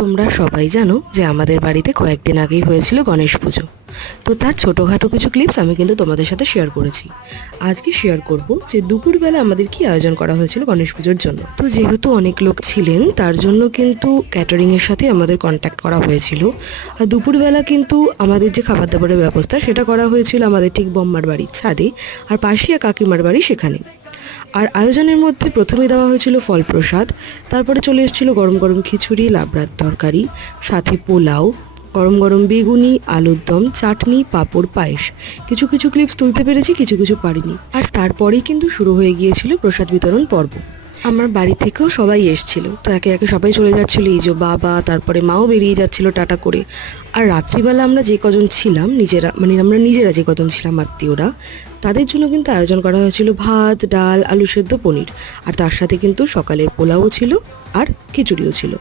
তোমরা সবাই জানো যে আমাদের বাড়িতে কয়েকদিন আগেই হয়েছিল গণেশ পুজো। তো তার ছোটোখাটো কিছু ক্লিপস আমি কিন্তু তোমাদের সাথে শেয়ার করেছি। আজকে শেয়ার করব যে দুপুরবেলা আমাদের কি আয়োজন করা হয়েছিল গণেশ পুজোর জন্য। তো যেহেতু অনেক লোক ছিলেন তার জন্য কিন্তু ক্যাটারিংয়ের সাথে আমাদের কন্ট্যাক্ট করা হয়েছিল। আর দুপুরবেলা কিন্তু আমাদের যে খাবার দাবারের ব্যবস্থা সেটা করা হয়েছিল আমাদের ঠিক বম্মার বাড়ির ছাদে, আর পাশে কাকিমার বাড়ি সেখানে। আর আয়োজনের মধ্যে প্রথমে দেওয়া হয়েছিল ফল প্রসাদ, তারপরে চলে এসেছিল গরম গরম খিচুড়ি, লাবড়ার তরকারি, সাথে পোলাও, গরম গরম বেগুনি, আলুর দম, চাটনি, পাঁপড়, পায়েস। কিছু কিছু ক্লিপস তুলতে পেরেছি, কিছু কিছু পারিনি। আর তারপরেই কিন্তু শুরু হয়ে গিয়েছিল প্রসাদ বিতরণ পর্ব। আমার বাড়ি থেকেও সবাই এসেছিল, তো একে একে সবাই চলে যাচ্ছিলো, এই যে বাবা, তারপরে মাও বেরিয়ে যাচ্ছিল টাটা করে। আর রাত্রিবেলা আমরা যে কজন ছিলাম আমরা নিজেরা যে কজন ছিলাম আত্মীয়রা, তাদের জন্য কিন্তু আয়োজন করা হয়েছিল ভাত, ডাল, আলু সেদ্ধ, পনির। আর তার সাথে কিন্তু সকালের পোলাও ছিল আর খিচুড়িও ছিল।